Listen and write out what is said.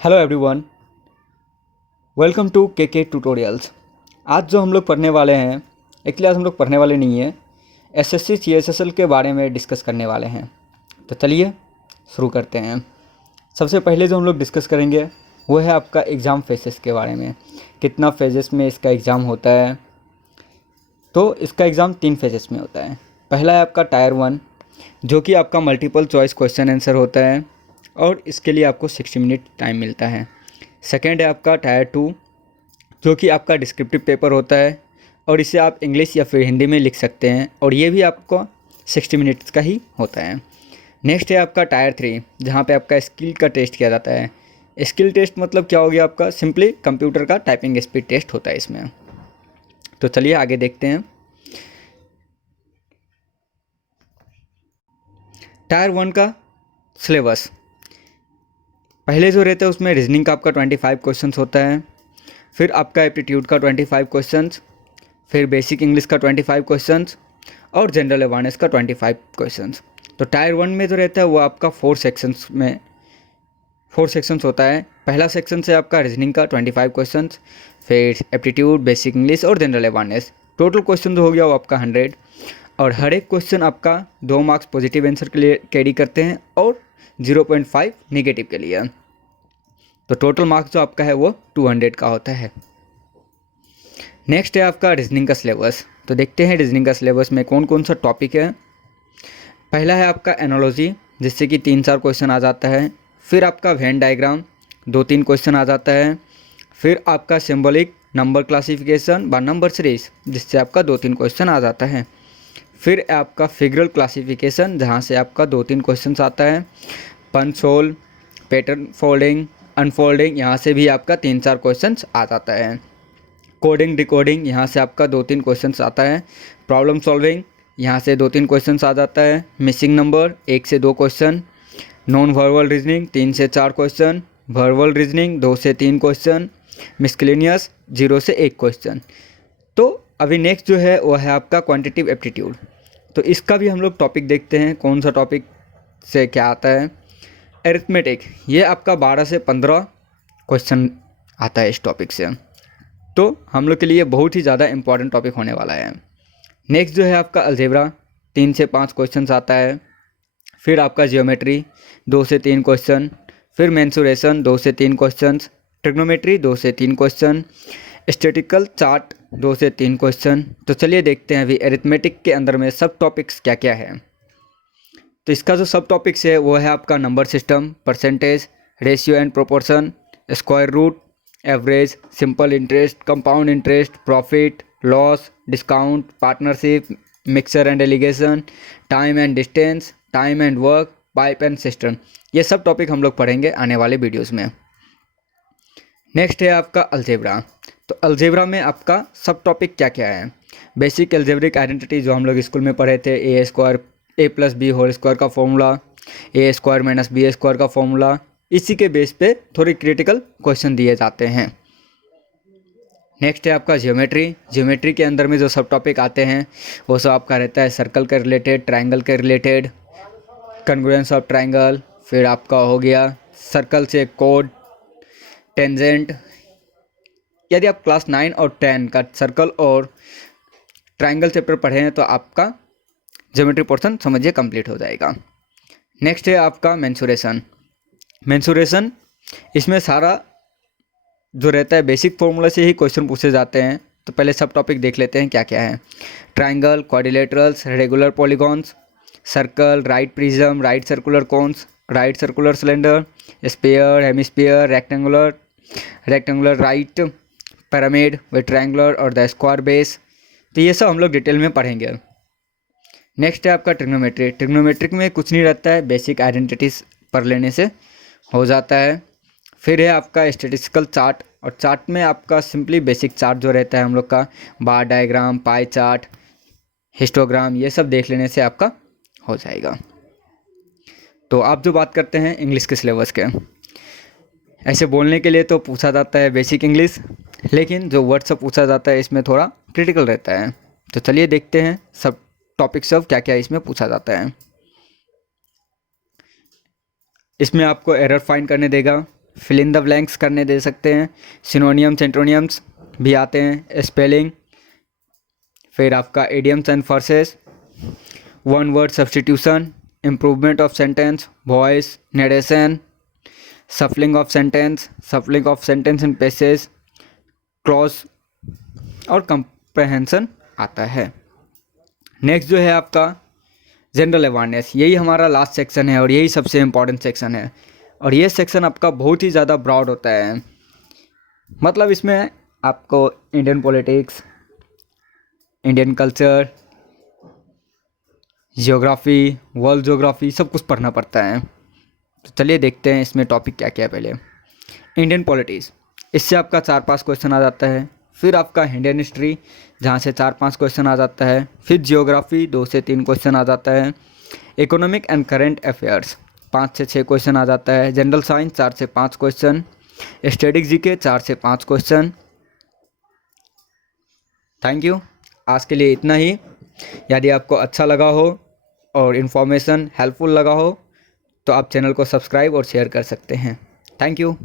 Hello everyone, welcome to के tutorials. आज जो हम लोग पढ़ने वाले हैं, एक्चुअली आज हम लोग पढ़ने वाले नहीं हैं, एसएससी सीएसएसएल के बारे में डिस्कस करने वाले हैं। तो चलिए शुरू करते हैं। सबसे पहले जो हम लोग डिस्कस करेंगे वो है आपका एग्ज़ाम फेजेस के बारे में। कितना फेजेस में इसका एग्ज़ाम होता है? तो इसका एग्ज़ाम 3 फेजेस में होता है। पहला है आपका टायर 1, जो कि आपका मल्टीपल चॉइस क्वेश्चन आंसर होता है और इसके लिए आपको 60 मिनट टाइम मिलता है। सेकेंड है आपका टायर 2, जो कि आपका डिस्क्रिप्टिव पेपर होता है और इसे आप इंग्लिश या फिर हिंदी में लिख सकते हैं और ये भी आपको 60 मिनट्स का ही होता है। नेक्स्ट है आपका टायर 3, जहाँ पे आपका स्किल का टेस्ट किया जाता है। स्किल टेस्ट मतलब क्या हो गया आपका? सिंपली कंप्यूटर का टाइपिंग स्पीड टेस्ट होता है इसमें। तो चलिए आगे देखते हैं। टायर 1 का सिलेबस पहले जो रहता है उसमें रीजनिंग का आपका 25 क्वेश्चंस होता है, फिर आपका एप्टीट्यूड का 25 क्वेश्चंस, फिर बेसिक इंग्लिश का 25 क्वेश्चंस और जनरल अवेयरनेस का 25 क्वेश्चंस। तो टायर 1 में जो रहता है वो आपका 4 सेक्शंस होता है। पहला सेक्शन से आपका रीजनिंग का 25 क्वेश्चंस, फिर एप्टीट्यूड, बेसिक इंग्लिश और जनरल अवेयरनेस। टोटल क्वेश्चन जो हो गया वो आपका 100 और हर एक क्वेश्चन आपका 2 मार्क्स पॉजिटिव आंसर के लिए कैरी करते हैं और 0.5 नेगेटिव के लिए। तो टोटल मार्क्स जो आपका है वो 200 का होता है। नेक्स्ट है आपका रीजनिंग का सिलेबस। तो देखते हैं रीजनिंग का सिलेबस में कौन कौन सा टॉपिक है। पहला है आपका एनालॉजी, जिससे कि 3-4 क्वेश्चन आ जाता है। फिर आपका वेन डायग्राम 2-3 क्वेश्चन आ जाता है। फिर आपका सिंबॉलिक नंबर क्लासिफिकेशन व नंबर सीरीज, जिससे आपका 2-3 क्वेश्चन आ जाता है। फिर आपका फिगरल क्लासिफिकेशन, जहाँ से आपका 2-3 क्वेश्चन आता है। Punch hole, pattern folding, unfolding, यहाँ से भी आपका 3-4 क्वेश्चंस आ जाता है। कोडिंग डिकोडिंग, यहाँ से आपका 2-3 क्वेश्चंस आता है। प्रॉब्लम सॉल्विंग, यहाँ से 2-3 क्वेश्चंस आ जाता है। मिसिंग नंबर 1 से 2 क्वेश्चन। नॉन वर्बल रीजनिंग 3 से 4 क्वेश्चन। वर्बल रीजनिंग 2 से 3 क्वेश्चन। मिसक्लेनियस 0 से 1 क्वेश्चन। तो अभी नेक्स्ट जो है वो है आपका क्वांटिटेटिव एप्टीट्यूड। तो इसका भी हम लोग टॉपिक देखते हैं, कौन सा टॉपिक से क्या आता है। अरिथमेटिक, ये आपका 12 से 15 क्वेश्चन आता है इस टॉपिक से। तो हम लोग के लिए बहुत ही ज़्यादा इंपॉर्टेंट टॉपिक होने वाला है। नेक्स्ट जो है आपका अलजेब्रा, 3 से 5 क्वेश्चन आता है। फिर आपका जियोमेट्री 2 से 3 क्वेश्चन। फिर मेंसुरेशन 2 से 3 क्वेश्चन। ट्रिग्नोमेट्री 2 से 3 क्वेश्चन। स्टैटिस्टिकल चार्ट 2 से 3 क्वेश्चन। तो चलिए देखते हैं अभी अरिथमेटिक के अंदर में सब टॉपिक्स क्या क्या है। तो इसका जो सब टॉपिक्स है वो है आपका number system, percentage, ratio and proportion, square root, average, simple interest, compound interest, profit, loss, discount, partnership, mixture and alligation, time and distance, time and work, pipe and system. ये सब टॉपिक हम लोग पढ़ेंगे आने वाले वीडियोस में। Next है आपका अलजेब्रा। तो अलजेब्रा में आपका सब टॉपिक क्या क्या है। बेसिक एल्जेब्रिक आइडेंटिटी जो हम लोग स्कूल में पढ़े थे, ए स्क्वायर ए प्लस बी होल स्क्वायर का फॉर्मूला, ए स्क्वायर माइनस बी स्क्वायर का फॉर्मूला, इसी के बेस पे थोड़ी क्रिटिकल क्वेश्चन दिए जाते हैं। नेक्स्ट है आपका ज्योमेट्री। ज्योमेट्री के अंदर में जो सब टॉपिक आते हैं वो सब आपका रहता है सर्कल के रिलेटेड, ट्रायंगल के रिलेटेड, कॉन्ग्रुएंस ऑफ ट्रायंगल, फिर आपका हो गया सर्कल से कोड, टेंजेंट। यदि आप क्लास 9 और 10 का सर्कल और ट्रायंगल चैप्टर पढ़े हैं तो आपका ज्योमेट्री पोर्शन समझिए कंप्लीट हो जाएगा। नेक्स्ट है आपका मेंसुरेशन। मेंसुरेशन इसमें सारा जो रहता है बेसिक फॉर्मूला से ही क्वेश्चन पूछे जाते हैं। तो पहले सब टॉपिक देख लेते हैं क्या क्या है। Triangle, quadrilaterals, regular polygons, circle, right prism, right circular cones, right circular cylinder, sphere, hemisphere, rectangular, rectangular right, pyramid with triangular और द स्क्वायर बेस। तो ये सब हम लोग डिटेल में पढ़ेंगे। नेक्स्ट है आपका ट्रिग्नोमेट्री। ट्रिग्नोमेट्रिक में कुछ नहीं रहता है, बेसिक आइडेंटिटीज पढ़ लेने से हो जाता है। फिर है आपका स्टैटिस्टिकल चार्ट, और चार्ट में आपका सिंपली बेसिक चार्ट जो रहता है हम लोग का, बार डायग्राम, पाई चार्ट, हिस्टोग्राम, ये सब देख लेने से आपका हो जाएगा। तो आप जो बात करते हैं इंग्लिश के सिलेबस के, ऐसे बोलने के लिए तो पूछा जाता है बेसिक इंग्लिश, लेकिन जो वर्ड सब पूछा जाता है इसमें थोड़ा क्रिटिकल रहता है। तो चलिए देखते हैं सब टॉपिक सब क्या क्या इसमें पूछा जाता है। इसमें आपको एरर फाइंड करने देगा, फिल इन द ब्लैंक्स करने दे सकते हैं, सिनोनियम्स एंटोनियम्स भी आते हैं, स्पेलिंग, फिर आपका idioms and phrases, one word substitution, improvement of sentence, voice, narration, सफलिंग of sentence in passage, clause और कंप्रहेंशन आता है। नेक्स्ट जो है आपका जनरल अवेयरनेस, यही हमारा लास्ट सेक्शन है और यही सबसे इम्पॉर्टेंट सेक्शन है। और ये सेक्शन आपका बहुत ही ज़्यादा ब्रॉड होता है, मतलब इसमें आपको Indian politics, Indian culture, geography, world geography सब कुछ पढ़ना पड़ता है। तो चलिए देखते हैं इसमें टॉपिक क्या क्या है। पहले इंडियन पॉलिटिक्स, इससे आपका 4-5 क्वेश्चन आ जाता है। फिर आपका इंडियन हिस्ट्री, जहाँ से 4-5 क्वेश्चन आ जाता है। फिर जियोग्राफी 2 से 3 क्वेश्चन आ जाता है। इकोनॉमिक एंड करंट अफेयर्स 5 से 6 क्वेश्चन आ जाता है। जनरल साइंस 4 से 5 क्वेश्चन। स्टैटिक जीके 4 से 5 क्वेश्चन। थैंक यू, आज के लिए इतना ही। यदि आपको अच्छा लगा हो और इन्फॉर्मेशन हेल्पफुल लगा हो तो आप चैनल को सब्सक्राइब और शेयर कर सकते हैं। Thank you.